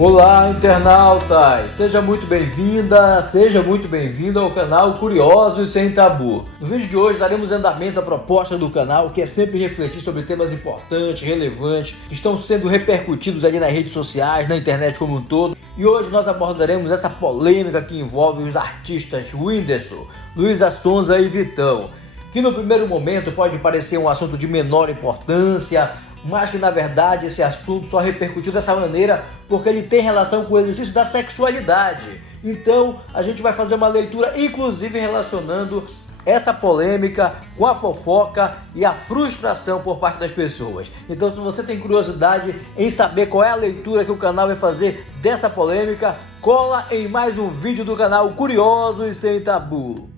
Olá, internautas! Seja muito bem-vinda, seja muito bem-vindo ao canal Curiosos Sem Tabu. No vídeo de hoje daremos andamento à proposta do canal, que é sempre refletir sobre temas importantes, relevantes, que estão sendo repercutidos ali nas redes sociais, na internet como um todo. E hoje nós abordaremos essa polêmica que envolve os artistas Whindersson, Luísa Sonza e Vitão, que no primeiro momento pode parecer um assunto de menor importância, mas que na verdade esse assunto só repercutiu dessa maneira porque ele tem relação com o exercício da sexualidade. Então a gente vai fazer uma leitura inclusive relacionando essa polêmica com a fofoca e a frustração por parte das pessoas. Então, se você tem curiosidade em saber qual é a leitura que o canal vai fazer dessa polêmica, cola em mais um vídeo do canal Curiosos Sem Tabu.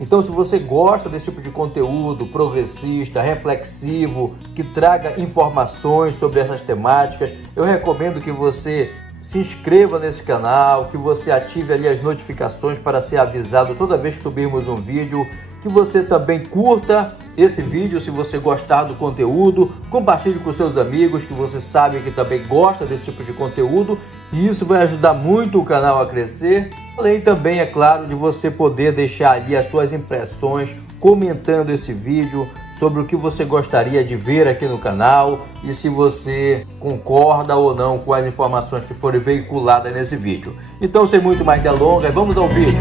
Então, se você gosta desse tipo de conteúdo progressista, reflexivo, que traga informações sobre essas temáticas, eu recomendo que você se inscreva nesse canal, que você ative ali as notificações para ser avisado toda vez que subirmos um vídeo, que você também curta esse vídeo se você gostar do conteúdo, compartilhe com seus amigos que você sabe que também gosta desse tipo de conteúdo, e isso vai ajudar muito o canal a crescer. Além também, é claro, de você poder deixar ali as suas impressões comentando esse vídeo sobre o que você gostaria de ver aqui no canal e se você concorda ou não com as informações que forem veiculadas nesse vídeo. Então, sem muito mais delongas, vamos ao vídeo.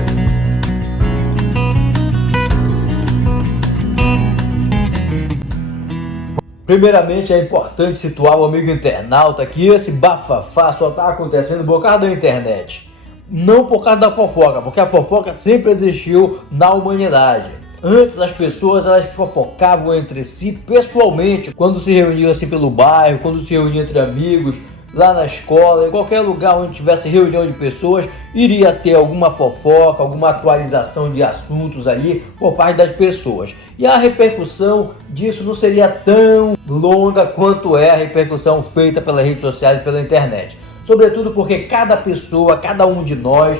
Primeiramente, é importante situar o amigo internauta que esse bafafá só está acontecendo por causa da internet. Não por causa da fofoca, porque a fofoca sempre existiu na humanidade. Antes as pessoas elas fofocavam entre si pessoalmente, quando se reuniam assim pelo bairro, quando se reuniam entre amigos, lá na escola, em qualquer lugar onde tivesse reunião de pessoas, iria ter alguma fofoca, alguma atualização de assuntos ali por parte das pessoas. E a repercussão disso não seria tão longa quanto é a repercussão feita pelas redes sociais e pela internet. Sobretudo porque cada pessoa, cada um de nós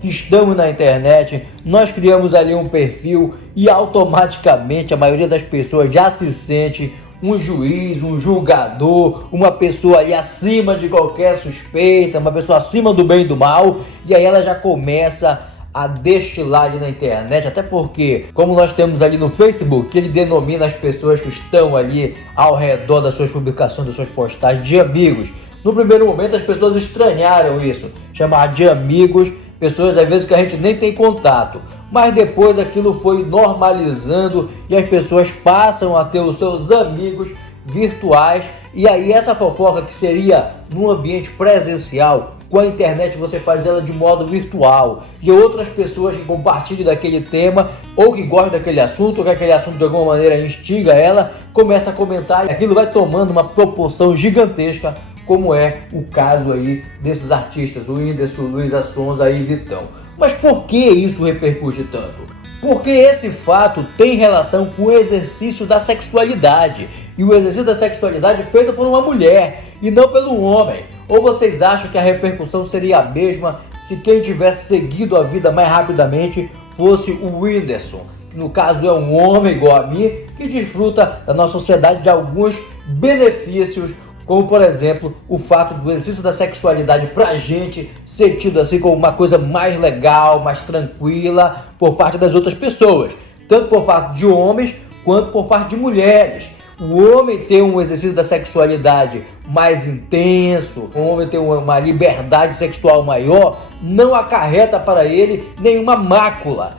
que estamos na internet, nós criamos ali um perfil e automaticamente a maioria das pessoas já se sente um juiz, um julgador, uma pessoa aí acima de qualquer suspeita, uma pessoa acima do bem e do mal, e aí ela já começa a destilar ali na internet, até porque, como nós temos ali no Facebook, que ele denomina as pessoas que estão ali ao redor das suas publicações, das suas postagens de amigos. No primeiro momento as pessoas estranharam isso, chamar de amigos, pessoas às vezes que a gente nem tem contato, mas depois aquilo foi normalizando e as pessoas passam a ter os seus amigos virtuais, e aí essa fofoca que seria num ambiente presencial, com a internet você faz ela de modo virtual, e outras pessoas que compartilham daquele tema, ou que gostam daquele assunto, ou que aquele assunto de alguma maneira instiga ela, começa a comentar, e aquilo vai tomando uma proporção gigantesca, como é o caso aí desses artistas, o Whindersson, Luísa Sonza e Vitão. Mas por que isso repercute tanto? Porque esse fato tem relação com o exercício da sexualidade, e o exercício da sexualidade é feito por uma mulher e não pelo homem. Ou vocês acham que a repercussão seria a mesma se quem tivesse seguido a vida mais rapidamente fosse o Whindersson, que no caso é um homem igual a mim, que desfruta da nossa sociedade de alguns benefícios, como por exemplo o fato do exercício da sexualidade pra gente ser tido assim como uma coisa mais legal, mais tranquila por parte das outras pessoas, tanto por parte de homens quanto por parte de mulheres. O homem ter um exercício da sexualidade mais intenso, o homem ter uma liberdade sexual maior, não acarreta para ele nenhuma mácula,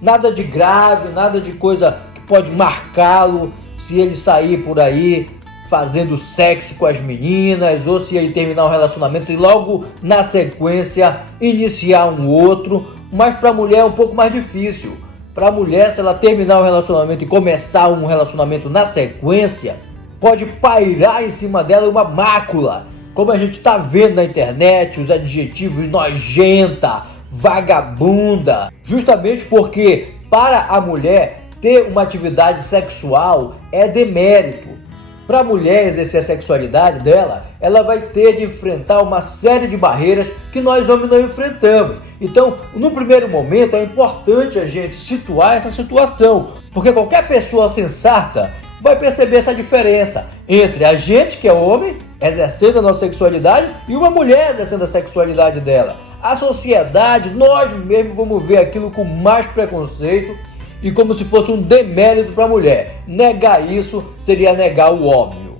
nada de grave, nada de coisa que pode marcá-lo se ele sair por aí fazendo sexo com as meninas, ou se ele terminar um relacionamento e logo na sequência iniciar um outro. Mas para a mulher é um pouco mais difícil. Para a mulher, se ela terminar um relacionamento e começar um relacionamento na sequência, pode pairar em cima dela uma mácula, como a gente está vendo na internet, os adjetivos nojenta, vagabunda, justamente porque para a mulher ter uma atividade sexual é demérito. Para a mulher exercer a sexualidade dela, ela vai ter de enfrentar uma série de barreiras que nós homens não enfrentamos. Então, no primeiro momento, é importante a gente situar essa situação, porque qualquer pessoa sensata vai perceber essa diferença entre a gente, que é homem, exercendo a nossa sexualidade, e uma mulher exercendo a sexualidade dela. A sociedade, nós mesmos vamos ver aquilo com mais preconceito e como se fosse um demérito para a mulher. Negar isso seria negar o óbvio.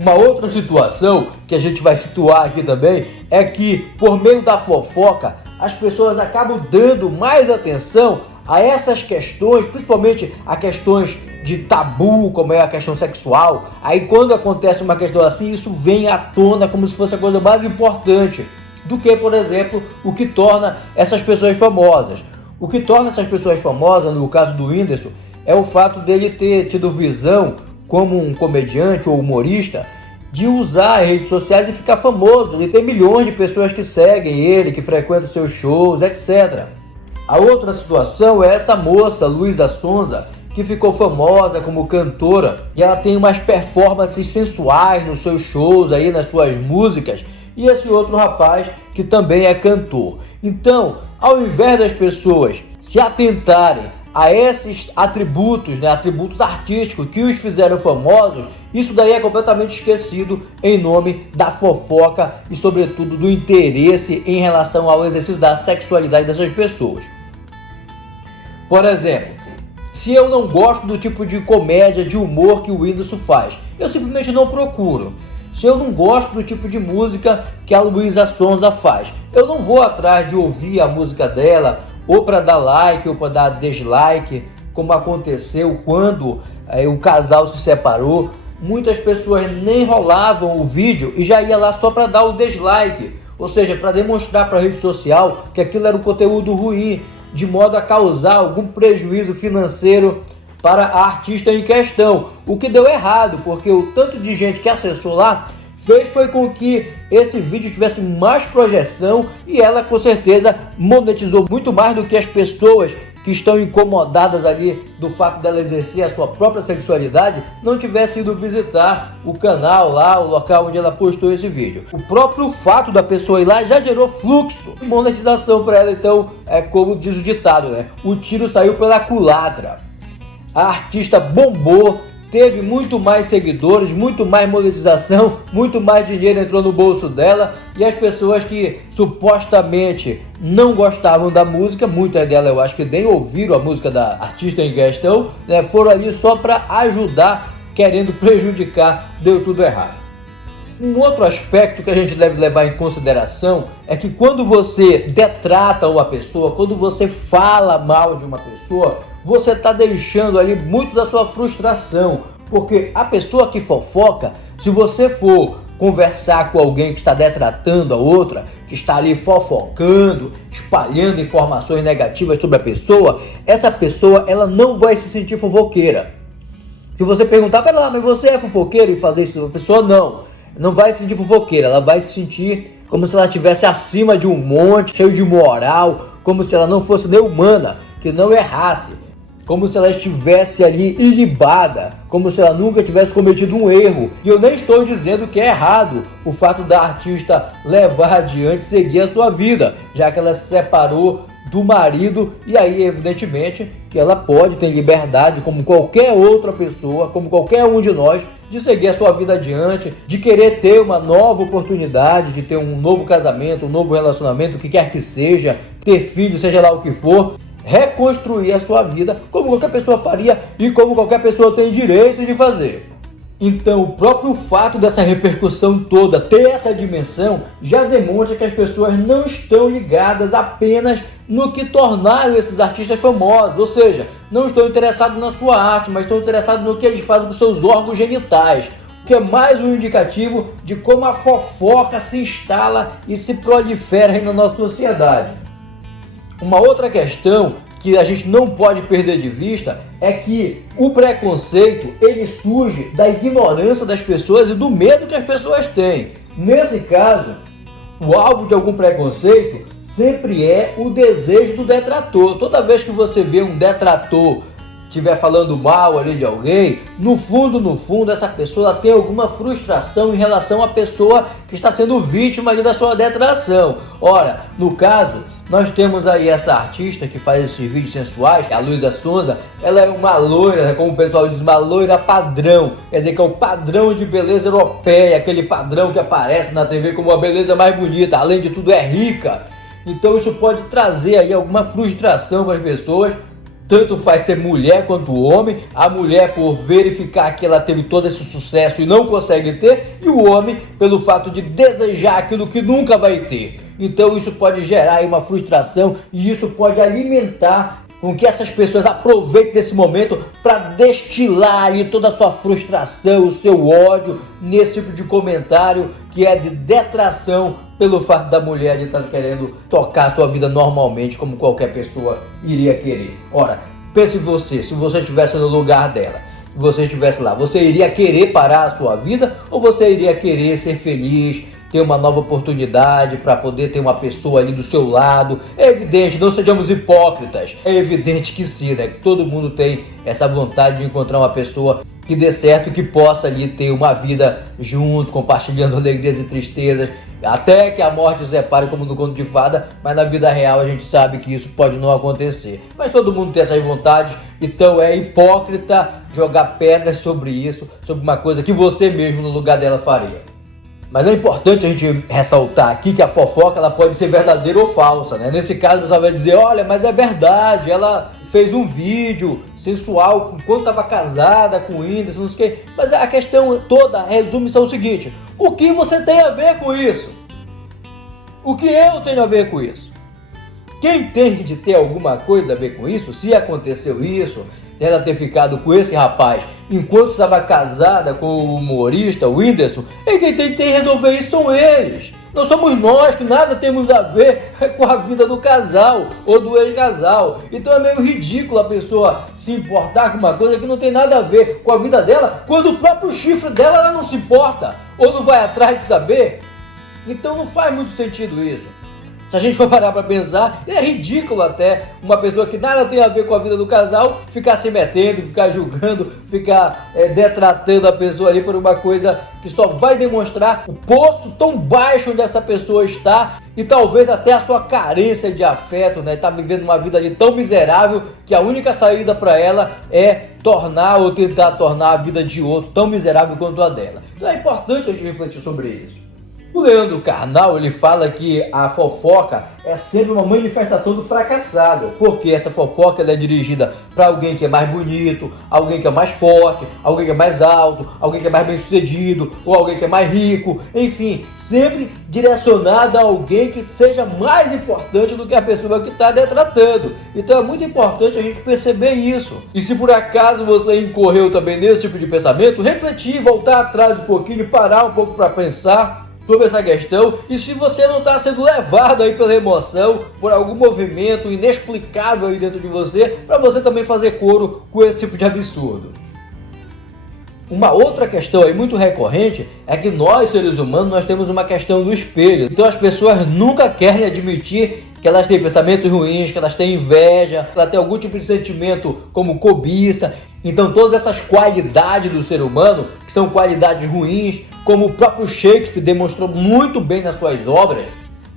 Uma outra situação que a gente vai situar aqui também é que, por meio da fofoca, as pessoas acabam dando mais atenção a essas questões, principalmente a questões de tabu, como é a questão sexual. Aí quando acontece uma questão assim, isso vem à tona como se fosse a coisa mais importante do que, por exemplo, o que torna essas pessoas famosas. O que torna essas pessoas famosas, no caso do Whindersson, é o fato dele ter tido visão como um comediante ou humorista de usar as redes sociais e ficar famoso. Ele tem milhões de pessoas que seguem ele, que frequentam seus shows, etc. A outra situação é essa moça, Luísa Sonza, que ficou famosa como cantora e ela tem umas performances sensuais nos seus shows, aí, nas suas músicas, e esse outro rapaz que também é cantor. Então, ao invés das pessoas se atentarem a esses atributos, atributos artísticos que os fizeram famosos, isso daí é completamente esquecido em nome da fofoca e, sobretudo, do interesse em relação ao exercício da sexualidade dessas pessoas. Por exemplo, se eu não gosto do tipo de comédia, de humor que o Whindersson faz, eu simplesmente não procuro. Se eu não gosto do tipo de música que a Luísa Sonza faz, eu não vou atrás de ouvir a música dela, ou para dar like ou para dar dislike, como aconteceu quando o casal se separou. Muitas pessoas nem rolavam o vídeo e já ia lá só para dar o dislike, ou seja, para demonstrar para a rede social que aquilo era um conteúdo ruim, de modo a causar algum prejuízo financeiro para a artista em questão, o que deu errado, porque o tanto de gente que acessou lá foi com que esse vídeo tivesse mais projeção e ela com certeza monetizou muito mais do que as pessoas que estão incomodadas ali do fato dela exercer a sua própria sexualidade não tivessem ido visitar o canal lá, o local onde ela postou esse vídeo. O próprio fato da pessoa ir lá já gerou fluxo de monetização para ela, então é como diz o ditado, o tiro saiu pela culatra. A artista bombou, teve muito mais seguidores, muito mais monetização, muito mais dinheiro entrou no bolso dela, e as pessoas que supostamente não gostavam da música, muitas delas eu acho que nem ouviram a música da artista em questão, foram ali só para ajudar, querendo prejudicar, deu tudo errado. Um outro aspecto que a gente deve levar em consideração é que quando você detrata uma pessoa, quando você fala mal de uma pessoa, você está deixando ali muito da sua frustração, porque a pessoa que fofoca, se você for conversar com alguém que está detratando a outra, que está ali fofocando, espalhando informações negativas sobre a pessoa, essa pessoa ela não vai se sentir fofoqueira. Se você perguntar para ela, mas você é fofoqueiro e fazer isso, a pessoa não vai se sentir fofoqueira, ela vai se sentir como se ela estivesse acima de um monte, cheio de moral, como se ela não fosse nem humana, que não errasse. Como se ela estivesse ali ilibada, como se ela nunca tivesse cometido um erro. E eu nem estou dizendo que é errado o fato da artista levar adiante, seguir a sua vida, já que ela se separou do marido, e aí evidentemente que ela pode ter liberdade, como qualquer outra pessoa, como qualquer um de nós, de seguir a sua vida adiante, de querer ter uma nova oportunidade, de ter um novo casamento, um novo relacionamento, o que quer que seja, ter filho, seja lá o que for, reconstruir a sua vida como qualquer pessoa faria e como qualquer pessoa tem direito de fazer. Então, o próprio fato dessa repercussão toda ter essa dimensão já demonstra que as pessoas não estão ligadas apenas no que tornaram esses artistas famosos, ou seja, não estão interessados na sua arte, mas estão interessados no que eles fazem com seus órgãos genitais, o que é mais um indicativo de como a fofoca se instala e se prolifera aí na nossa sociedade. Uma outra questão que a gente não pode perder de vista é que o preconceito ele surge da ignorância das pessoas e do medo que as pessoas têm. Nesse caso, o alvo de algum preconceito sempre é o desejo do detrator. Toda vez que você vê um detrator estiver falando mal ali de alguém, no fundo, essa pessoa ela tem alguma frustração em relação à pessoa que está sendo vítima ali da sua detração. Ora, no caso, nós temos aí essa artista que faz esses vídeos sensuais, a Luísa Sonza. Ela é uma loira, como o pessoal diz, uma loira padrão, quer dizer que é o padrão de beleza europeia, aquele padrão que aparece na TV como a beleza mais bonita, além de tudo é rica. Então isso pode trazer aí alguma frustração para as pessoas, tanto faz ser mulher quanto homem, a mulher por verificar que ela teve todo esse sucesso e não consegue ter, e o homem pelo fato de desejar aquilo que nunca vai ter. Então isso pode gerar aí uma frustração e isso pode alimentar com que essas pessoas aproveitem desse momento para destilar aí toda a sua frustração, o seu ódio nesse tipo de comentário que é de detração pelo fato da mulher de estar querendo tocar a sua vida normalmente como qualquer pessoa iria querer. Ora, pense você, se você estivesse no lugar dela, se você estivesse lá, você iria querer parar a sua vida ou você iria querer ser feliz, ter uma nova oportunidade para poder ter uma pessoa ali do seu lado? É evidente, não sejamos hipócritas, é evidente que sim, né? Que todo mundo tem essa vontade de encontrar uma pessoa que dê certo, que possa ali ter uma vida junto, compartilhando alegrias e tristezas, até que a morte os separe como no conto de fada, mas na vida real a gente sabe que isso pode não acontecer. Mas todo mundo tem essas vontades, então é hipócrita jogar pedras sobre isso, sobre uma coisa que você mesmo no lugar dela faria. Mas é importante a gente ressaltar aqui que a fofoca ela pode ser verdadeira ou falsa, né? Nesse caso você vai dizer, olha, mas é verdade, ela fez um vídeo sensual enquanto estava casada com o Whindersson, não sei o quê. Mas a questão toda resume-se ao seguinte: o que você tem a ver com isso? O que eu tenho a ver com isso? Quem tem de ter alguma coisa a ver com isso, se aconteceu isso, ela ter ficado com esse rapaz enquanto estava casada com o humorista, o Whindersson, e quem tem que resolver isso são eles. Não somos nós, que nada temos a ver com a vida do casal ou do ex-casal. Então é meio ridículo a pessoa se importar com uma coisa que não tem nada a ver com a vida dela, quando o próprio chifre dela ela não se importa ou não vai atrás de saber. Então não faz muito sentido isso. Se a gente for parar para pensar, é ridículo até uma pessoa que nada tem a ver com a vida do casal ficar se metendo, ficar julgando, ficar detratando a pessoa ali por uma coisa que só vai demonstrar o poço tão baixo onde essa pessoa está e talvez até a sua carência de afeto, né? Tá vivendo uma vida ali tão miserável que a única saída para ela é tornar ou tentar tornar a vida de outro tão miserável quanto a dela. Então é importante a gente refletir sobre isso. O Leandro Carnal, ele fala que a fofoca é sempre uma manifestação do fracassado, porque essa fofoca ela é dirigida para alguém que é mais bonito, alguém que é mais forte, alguém que é mais alto, alguém que é mais bem sucedido, ou alguém que é mais rico, enfim, sempre direcionada a alguém que seja mais importante do que a pessoa que está detratando. Então é muito importante a gente perceber isso. E se por acaso você incorreu também nesse tipo de pensamento, refletir, voltar atrás um pouquinho, parar um pouco para pensar sobre essa questão, e se você não está sendo levado aí pela emoção, por algum movimento inexplicável aí dentro de você, para você também fazer coro com esse tipo de absurdo. Uma outra questão aí muito recorrente é que nós, seres humanos, nós temos uma questão do espelho. Então as pessoas nunca querem admitir que elas têm pensamentos ruins, que elas têm inveja, que elas têm algum tipo de sentimento como cobiça. Então todas essas qualidades do ser humano, que são qualidades ruins, como o próprio Shakespeare demonstrou muito bem nas suas obras,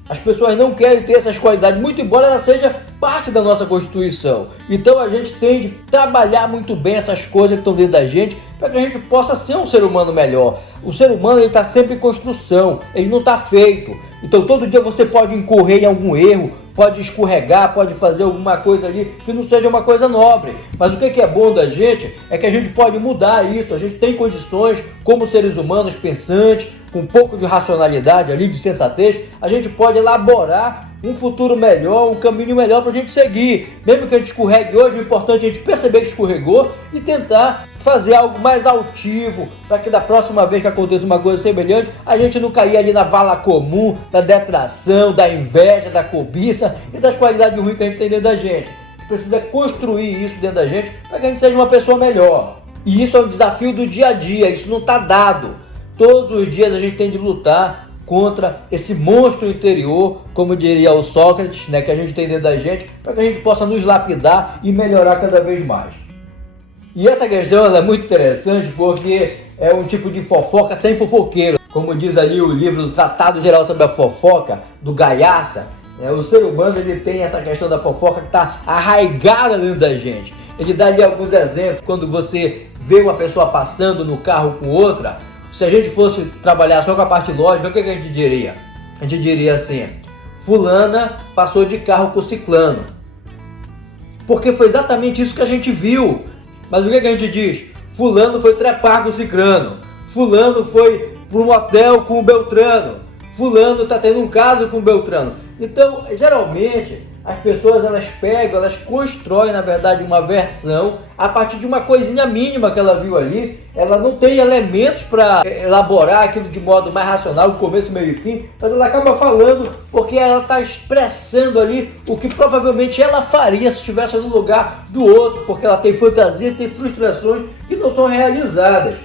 as pessoas não querem ter essas qualidades, muito embora ela seja parte da nossa Constituição. Então a gente tem de trabalhar muito bem essas coisas que estão dentro da gente, para que a gente possa ser um ser humano melhor. O ser humano está sempre em construção, ele não está feito. Então todo dia você pode incorrer em algum erro, pode escorregar, pode fazer alguma coisa ali que não seja uma coisa nobre. Mas o que é bom da gente é que a gente pode mudar isso, a gente tem condições como seres humanos pensantes, com um pouco de racionalidade ali, de sensatez, a gente pode elaborar um futuro melhor, um caminho melhor para a gente seguir. Mesmo que a gente escorregue hoje, o importante é a gente perceber que escorregou e tentar fazer algo mais altivo, para que da próxima vez que aconteça uma coisa semelhante, a gente não cair ali na vala comum, da detração, da inveja, da cobiça e das qualidades ruins que a gente tem dentro da gente. A gente precisa construir isso dentro da gente para que a gente seja uma pessoa melhor. E isso é um desafio do dia a dia, isso não está dado. Todos os dias a gente tem de lutar contra esse monstro interior, como diria o Sócrates, né, que a gente tem dentro da gente, para que a gente possa nos lapidar e melhorar cada vez mais. E essa questão ela é muito interessante porque é um tipo de fofoca sem fofoqueiro. Como diz ali o livro do Tratado Geral sobre a Fofoca, do Gaiarsa, o ser humano ele tem essa questão da fofoca que está arraigada dentro da gente. Ele dá ali alguns exemplos. Quando você vê uma pessoa passando no carro com outra, se a gente fosse trabalhar só com a parte lógica, o que a gente diria? A gente diria assim: fulana passou de carro com ciclano. Porque foi exatamente isso que a gente viu. Mas o que a gente diz? Fulano foi trepar com o ciclano. Fulano foi para um hotel com o Beltrano. Fulano está tendo um caso com o Beltrano. Então, geralmente, as pessoas elas constroem, na verdade, uma versão a partir de uma coisinha mínima que ela viu ali. Ela não tem elementos para elaborar aquilo de modo mais racional, começo, meio e fim, mas ela acaba falando porque ela está expressando ali o que provavelmente ela faria se estivesse no lugar do outro, porque ela tem fantasia, tem frustrações que não são realizadas.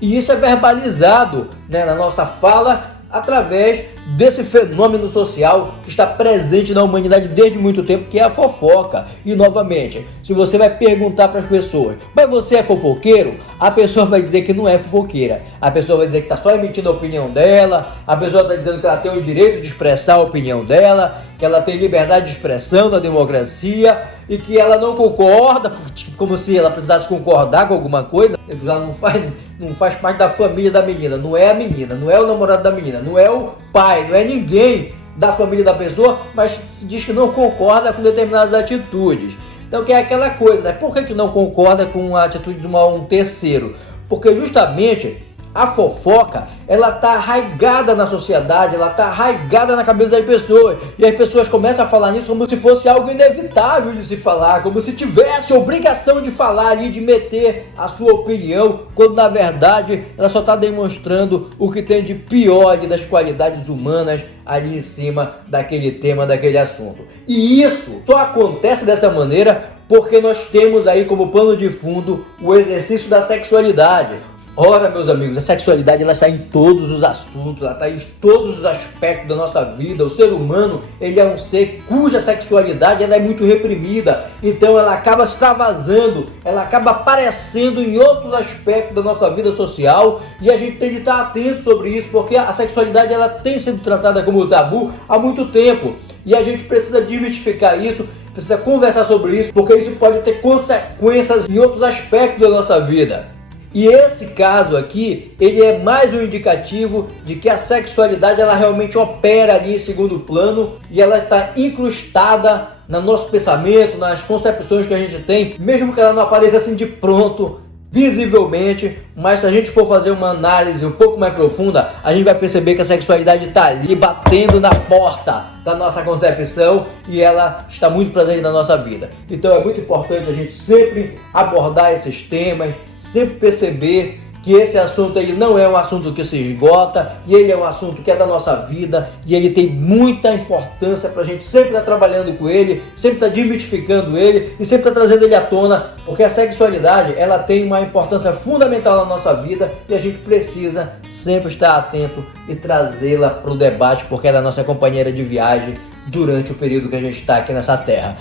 E isso é verbalizado, na nossa fala através desse fenômeno social que está presente na humanidade desde muito tempo, que é a fofoca. E novamente, se você vai perguntar para as pessoas, mas você é fofoqueiro? A pessoa vai dizer que não é fofoqueira. A pessoa vai dizer que está só emitindo a opinião dela. A pessoa está dizendo que ela tem o direito de expressar a opinião dela, que ela tem liberdade de expressão na democracia e que ela não concorda, como se ela precisasse concordar com alguma coisa. Ela não faz parte da família da menina, não é a menina, não é o namorado da menina, não é o pai, não é ninguém da família da pessoa, mas se diz que não concorda com determinadas atitudes. Então, que é aquela coisa, Por que não concorda com a atitude de um terceiro? Porque justamente a fofoca, ela está arraigada na sociedade, ela está arraigada na cabeça das pessoas. E as pessoas começam a falar nisso como se fosse algo inevitável de se falar, como se tivesse a obrigação de falar ali, de meter a sua opinião, quando na verdade ela só está demonstrando o que tem de pior das qualidades humanas ali em cima daquele tema, daquele assunto. E isso só acontece dessa maneira porque nós temos aí como pano de fundo o exercício da sexualidade. Ora, meus amigos, a sexualidade ela está em todos os assuntos, ela está em todos os aspectos da nossa vida. O ser humano, ele é um ser cuja sexualidade ela é muito reprimida, então ela acaba extravasando, ela acaba aparecendo em outros aspectos da nossa vida social e a gente tem de estar atento sobre isso, porque a sexualidade ela tem sido tratada como tabu há muito tempo e a gente precisa desmistificar isso, precisa conversar sobre isso, porque isso pode ter consequências em outros aspectos da nossa vida. E esse caso aqui, ele é mais um indicativo de que a sexualidade ela realmente opera ali em segundo plano e ela está incrustada no nosso pensamento, nas concepções que a gente tem, mesmo que ela não apareça assim de pronto, visivelmente, mas se a gente for fazer uma análise um pouco mais profunda, a gente vai perceber que a sexualidade está ali batendo na porta da nossa concepção e ela está muito presente na nossa vida. Então é muito importante a gente sempre abordar esses temas, sempre perceber que esse assunto ele não é um assunto que se esgota e ele é um assunto que é da nossa vida e ele tem muita importância para a gente sempre estar trabalhando com ele, sempre estar desmitificando ele e sempre estar trazendo ele à tona, porque a sexualidade ela tem uma importância fundamental na nossa vida e a gente precisa sempre estar atento e trazê-la para o debate, porque ela é a nossa companheira de viagem durante o período que a gente está aqui nessa terra.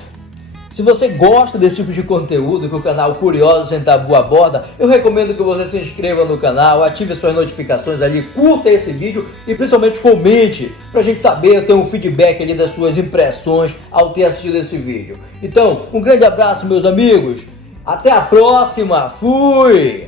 Se você gosta desse tipo de conteúdo que o canal Curiosos Sem Tabu aborda, eu recomendo que você se inscreva no canal, ative as suas notificações ali, curta esse vídeo e principalmente comente pra gente saber, ter um feedback ali das suas impressões ao ter assistido esse vídeo. Então, um grande abraço, meus amigos, até a próxima, fui!